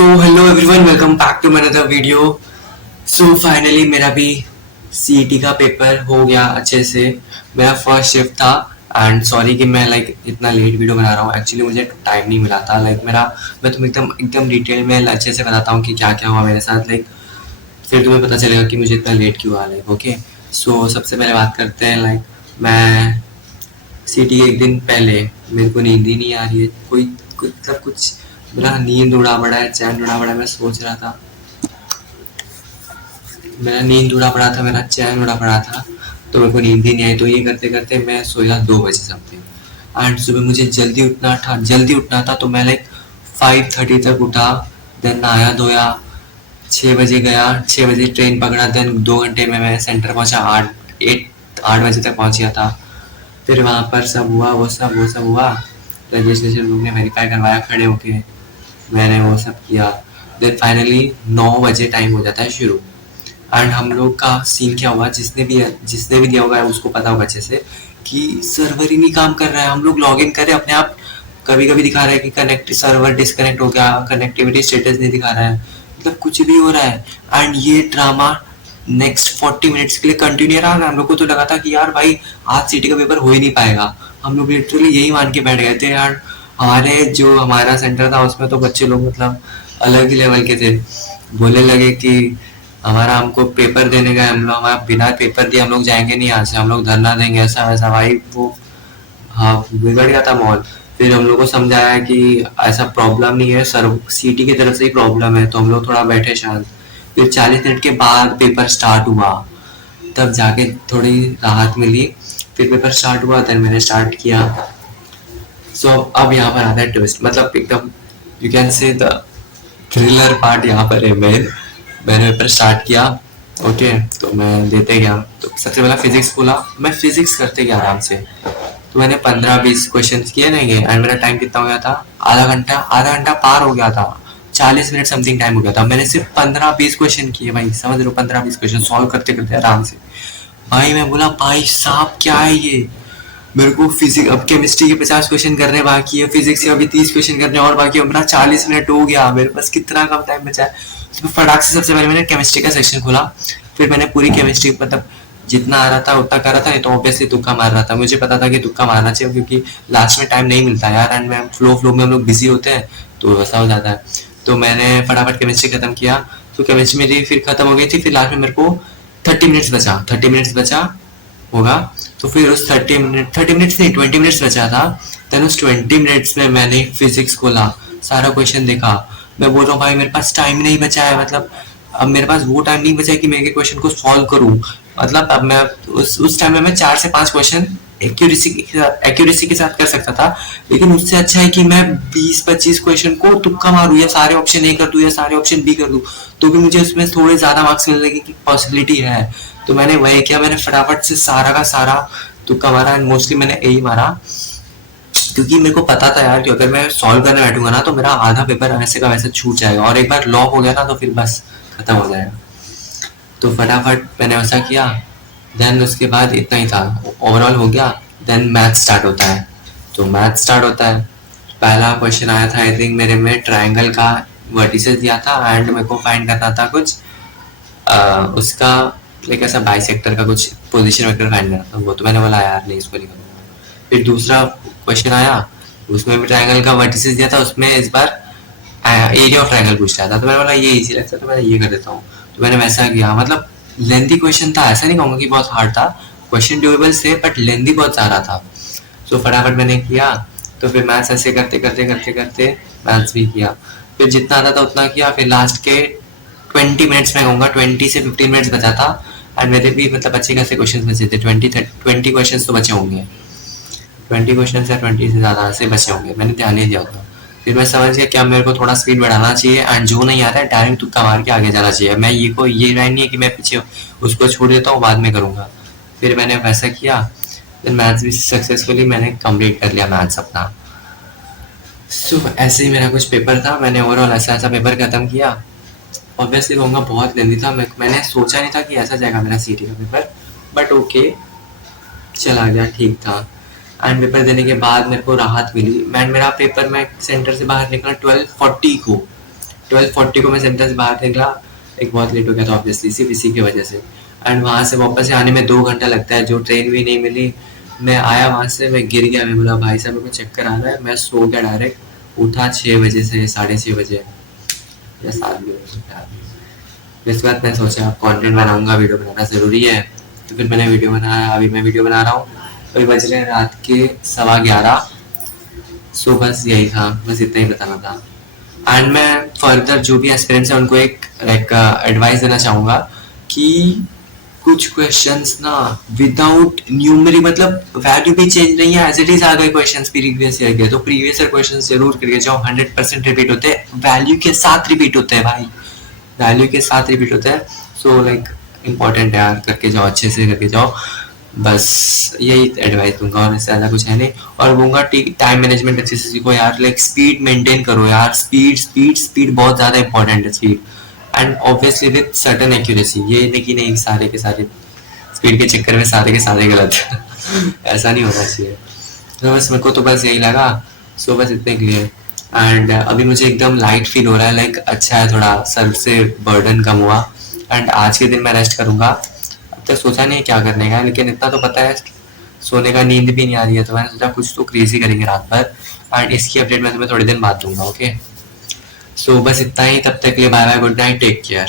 So hello everyone, welcome back to my another video. So finally मेरा भी CET का paper हो गया अच्छे से। मेरा फर्स्ट शिफ्ट था एंड सॉरी कि मैं इतना लेट वीडियो बना रहा हूँ। एक्चुअली मुझे टाइम नहीं मिला था। मैं तुम्हें एकदम एकदम डिटेल में अच्छे से बताता हूँ कि क्या क्या हुआ मेरे साथ। फिर तुम्हें पता चलेगा कि मुझे इतना लेट क्यों हुआ। ओके, सो सबसे पहले बात करते हैं। मैं सीटी के एक दिन पहले मेरे को नींद ही नहीं आ रही है। कोई कुछ मतलब कुछ मेरा नींद उड़ा पड़ा है, चैन उड़ा पड़ा है। मैं सोच रहा था, मेरा नींद उड़ा पड़ा था, मेरा चैन उड़ा पड़ा था, तो मेरे को नींद ही नहीं आई। तो ये करते करते मैं सोया 2 बजे समथिंग। एंड सुबह मुझे जल्दी उठना था, तो मैं 5:30 तक उठा। देन नहाया धोया, 6 बजे गया, 6 बजे ट्रेन पकड़ा। देन 2 घंटे में मैं सेंटर पहुंचा। 8 बजे तक पहुंच गया था। फिर वहाँ पर सब हुआ, वो सब हुआ। रजिस्ट्रेशन लोग ने वेरीफाई करवाया खड़े होके, मैंने वो सब किया। देन फाइनली 9 बजे टाइम हो जाता है शुरू। एंड हम लोग का सीन क्या हुआ, जिसने भी दिया होगा उसको पता होगा अच्छे से कि सर्वर ही नहीं काम कर रहा है। हम लोग लॉग इन कर रहे हैं अपने आप, कभी कभी दिखा रहा है कि कनेक्ट सर्वर डिस्कनेक्ट हो गया, कनेक्टिविटी स्टेटस नहीं दिखा रहा है, मतलब कुछ भी हो रहा है। एंड ये ड्रामा नेक्स्ट 40 मिनट्स के लिए कंटिन्यू रहा। हम लोग को तो लगा था कि यार भाई आज सीटी का पेपर हो ही नहीं पाएगा। हम लोग लिटरली यही मान के बैठ गए थे यार। हमारा सेंटर था उसमें तो बच्चे लोग मतलब अलग ही लेवल के थे। बोलने लगे कि हमारा हमको पेपर देने का, हम लोग हमारा बिना पेपर दिए हम लोग जाएंगे नहीं यहाँ से, हम लोग धरना देंगे, ऐसा वैसा। भाई वो हाँ बिगड़ गया था माहौल। फिर हम लोग को समझाया कि ऐसा प्रॉब्लम नहीं है, सर सीटी की तरफ से ही प्रॉब्लम है। तो हम लोग थोड़ा बैठे शांत। फिर 40 मिनट के बाद पेपर स्टार्ट हुआ, तब जाके थोड़ी राहत मिली। फिर पेपर स्टार्ट हुआ, देन मैंने स्टार्ट किया। सो अब यहाँ पर आता है ट्विस्ट, मतलब एकदम you can say the thriller part यहाँ पर है। मैंने पेपर स्टार्ट किया। ओके, तो मैं देते गया। तो सबसे पहला फिजिक्स खोला, मैं फिजिक्स करते गया आराम से। तो मैंने 15-20 क्वेश्चन किए नहीं गए। एंड मेरा टाइम कितना हो गया था, आधा घंटा पार हो गया था। 40 मिनट समथिंग टाइम हो गया था। मैंने सिर्फ 15-20 क्वेश्चन किए भाई, समझ रहे हो, 15-20 क्वेश्चन सॉल्व करते करते आराम से। भाई मैं बोला भाई साहब क्या है ये। मेरे को फिजिक्स, अब केमिस्ट्री के 50 क्वेश्चन करने बाकी है, फिजिक्स के अभी 30 क्वेश्चन करने और बाकी है। मेरा 40 मिनट हो गया, मेरे पास कितना कम टाइम बचा है। तो फटाक से सबसे पहले मैंने केमिस्ट्री का सेक्शन खोला। फिर मैंने पूरी केमिस्ट्री मतलब जितना आ रहा था उतना कर रहा था। नहीं तो ऑब्वियसली तुक्का मार रहा था। मुझे पता था कि तुक्का मारना चाहिए, क्योंकि लास्ट में टाइम नहीं मिलता यार। एंड मैं फ्लो में हम लोग बिजी होते हैं, तो वैसा हो जाता है। तो मैंने फटाफट केमिस्ट्री खत्म किया। तो केमिस्ट्री मेरी फिर खत्म हो गई थी। फिर लास्ट में मेरे को 30 मिनट्स बचा होगा। तो फिर उस 30 मिनट्स नहीं, 20 मिनट्स बचा था। देन उस 20 मिनट्स में मैंने फिजिक्स खोला, सारा क्वेश्चन देखा। मैं बोल रहा हूँ भाई मेरे पास टाइम नहीं बचा है, मतलब अब मेरे पास वो टाइम नहीं बचा है कि मैं एक क्वेश्चन को सॉल्व करूँ। मतलब अब मैं उस टाइम में मैं 4 से 5 क्वेश्चन एक्यूरेसी के साथ कर सकता था। लेकिन उससे अच्छा है कि मैं 20-25 क्वेश्चन को तुक्का मारूं, या सारे ऑप्शन ए कर दूं, या सारे ऑप्शन बी कर दूं, तो भी मुझे उसमें थोड़े ज्यादा मार्क्स मिलने की पॉसिबिलिटी है। तो मैंने वही किया, मैंने फटाफट से सारा का सारा तुक्का मारा। एंड मोस्टली मैंने ए ही मारा, क्योंकि मेरे को पता था यार कि अगर मैं सॉल्व करने बैठूंगा ना तो मेरा आधा पेपर वैसे का वैसे छूट जाएगा, और एक बार लॉक हो गया ना तो फिर बस खत्म हो जाएगा। तो फटाफट मैंने वैसा किया। देन उसके बाद इतना ही था, ओवरऑल हो गया। देन मैथ स्टार्ट होता है। तो मैथ स्टार्ट होता है, पहला क्वेश्चन आया था आई थिंक मेरे में, ट्रायंगल का वर्टिसेस दिया था एंड मेरे को फाइंड करना था कुछ उसका ऐसा बाइसेक्टर का कुछ पोजीशन वेक्टर फाइंड करना था। वो तो मैंने बोला यार नहीं, इसको नहीं करूँगा। फिर दूसरा क्वेश्चन आया, उसमें भी ट्रायंगल का वर्टिसेस दिया था, उसमें इस बार एरिया ऑफ ट्रायंगल पूछ रहा था। तो मैंने बोला ये इजी लगता है, तो मैंने ये कर देता हूँ। तो मैंने वैसा किया। मतलब लेंथी क्वेश्चन था, ऐसा नहीं कहूँगा कि बहुत हार्ड था। क्वेश्चन ड्यूरेबल से, बट लेंथी बहुत सारा था। तो फटाफट मैंने किया। तो फिर मैथ्स ऐसे करते करते करते करते मैथ्स भी किया। फिर जितना आता था उतना किया। फिर लास्ट के 20 मिनट्स में कहूँगा, 20 से 15 मिनट्स बचा था। एंड मेरे भी मतलब अच्छे खासे क्वेश्चन बचे थे। 20 क्वेश्चन तो बचे होंगे, 20 क्वेश्चन या 20 से ज़्यादा से बचे होंगे, मैंने ध्यान नहीं दिया उतना। फिर मैं समझ गया कि अब मेरे को थोड़ा स्पीड बढ़ाना चाहिए, एंड जो नहीं आता है डायरेक्ट तुक्का मार के आगे जाना चाहिए। मैं ये लाइन नहीं है कि मैं पीछे उसको छोड़ देता हूँ, बाद में करूँगा। फिर मैंने वैसा किया। फिर मैथ्स भी सक्सेसफुली मैंने कंप्लीट कर लिया मैथ्स अपना। सो ऐसे ही मेरा कुछ पेपर था, मैंने ओवरऑल ऐसा ऐसा पेपर खत्म किया। ऑब्वियसली कहूँगा बहुत लेंदी था। मैंने सोचा नहीं था कि ऐसा जाएगा मेरा सीटी का पेपर, बट ओके चला गया, ठीक था। एंड पेपर देने के बाद मेरे को राहत मिली। मेरा पेपर, मैं सेंटर से बाहर निकला 12:40 को। 12:40 को मैं सेंटर से बाहर निकला, एक बहुत लेट हो गया था ऑब्वियसली सिर्फ इसी की वजह से। एंड वहाँ से वापस से आने में 2 घंटा लगता है, जो ट्रेन भी नहीं मिली। मैं आया वहाँ से, मैं गिर गया, मैं बोला भाई साहब मेरे को चक्कर आ रहा है, मैं सो गया डायरेक्ट। उठा 6 बजे से 6:30 बजे या 7 बजे यार। फिर इसके बाद मैं सोचा कंटेंट बनाऊंगा, वीडियो बनाना ज़रूरी है, तो फिर मैंने वीडियो बनाया। अभी मैं वीडियो बना रहा हूँ, अभी बज रहे हैं रात के 11:15। सो बस यही था, बस इतना ही बताना था। एंड मैं फर्दर जो भी एस्पिरेंट्स हैं उनको एक लाइक एडवाइस देना चाहूँगा कि कुछ क्वेश्चंस ना विदाउट न्यूमरी मतलब वैल्यू भी चेंज नहीं है, एज इट इज आ गए क्वेश्चंस प्रीवियस ईयर के, तो प्रीवियस ईयर क्वेश्चंस जरूर करके जाओ। 100% रिपीट होते हैं, वैल्यू के साथ रिपीट होते हैं भाई, वैल्यू के साथ रिपीट होता है। सो लाइक इम्पोर्टेंट है यार, करके जाओ, अच्छे से करके जाओ। बस यही एडवाइस दूंगा, और इससे ज़्यादा कुछ है नहीं। और दूंगा टाइम मैनेजमेंट अच्छे से सीखो यार, लाइक स्पीड मेंटेन करो यार, स्पीड स्पीड स्पीड बहुत ज़्यादा इंपॉर्टेंट है, speed. And obviously with certain accuracy, ये नहीं कि नहीं सारे के सारे स्पीड के चक्कर में सारे के सारे गलत ऐसा नहीं होना चाहिए। तो बस मेरे को तो बस यही लगा। सो बस इतने क्लियर। एंड अभी मुझे एकदम लाइट फील हो रहा है, लाइक अच्छा है, थोड़ा सर से बर्डन कम हुआ। एंड आज के दिन मैं रेस्ट करूँगा। अब तक सोचा नहीं क्या करने का, लेकिन इतना तो पता है सोने का, नींद भी नहीं आ रही है, तो मैंने सोचा कुछ तो क्रेजी करेंगे रात भर। एंड इसकी अपडेट मैं तुम्हें थोड़ी दिन बाद दूंगा, ओके। सो बस इतना ही, तब तक के लिए bye bye, good night, take care.